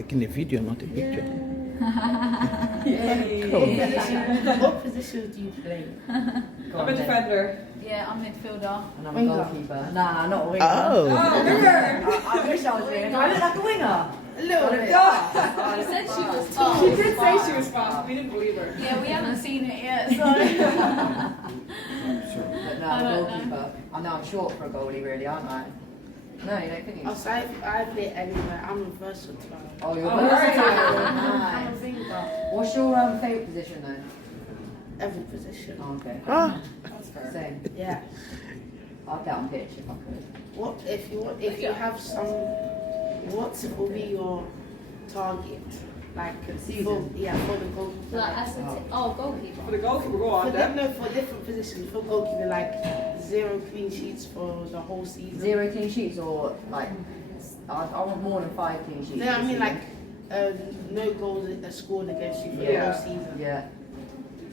taking a video, not a picture. What position do you play? I'm a defender. Yeah, I'm midfielder. And I'm a goalkeeper. Nah, not a winger. Oh. I wish I was a winger. Do I look like a winger? A little bit. She said she was She tall. did say she was fast. We didn't believe her. Yeah, we haven't seen it yet, so. But no, I I'm a don't goalkeeper. I know I'm short for a goalie, really, aren't I? No, you don't think you? Outside, I play anywhere. I'm a versatile. Oh, you're Oh, versatile. I'm a Nice. thinker. What's your favourite position then? Every position. Oh, okay. Ah, That's fair. Same. Yeah. I'd get on pitch if I could. What if you have some? What will be your target? Like For the season? for the goalkeeper. Like, as a goalkeeper. For the goalkeeper, go on For then. for different positions. For goalkeeper, like 0 clean sheets for the whole season. 0 clean sheets or like, I want more than 5 clean sheets. No, I this mean season. like no goals are scored against you for the Yeah. whole season. Yeah.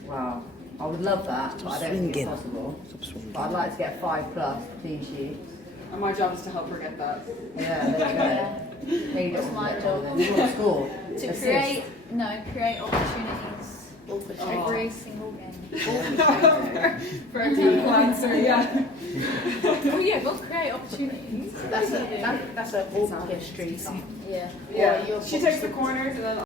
Wow. I would love that, but I don't think it's swinging. possible. Stop swinging. But I'd like to get 5+ clean sheets. And my job is to help her get that. Yeah, there you go. Paid That's it my on job. then. You want to score. To Assist. create opportunities Goal for sure. every single game. For a technical answer, yeah. Oh yeah, go create opportunities. That's a goalkeeper straight up. Yeah. Yeah, you're She takes the corners and then